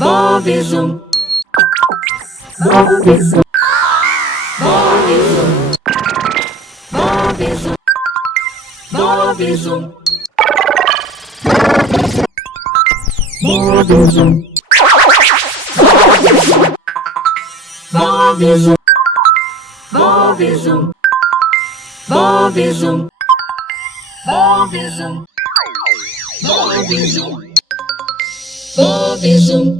Bob Zoom. Bob Zoom. Bob Zoom. Bob Zoom. Bob Zoom. Bob Zoom. Bob Zoom. Bob Zoom. Bob Zoom. Bob Zoom. Bob Zoom. Bob Zoom.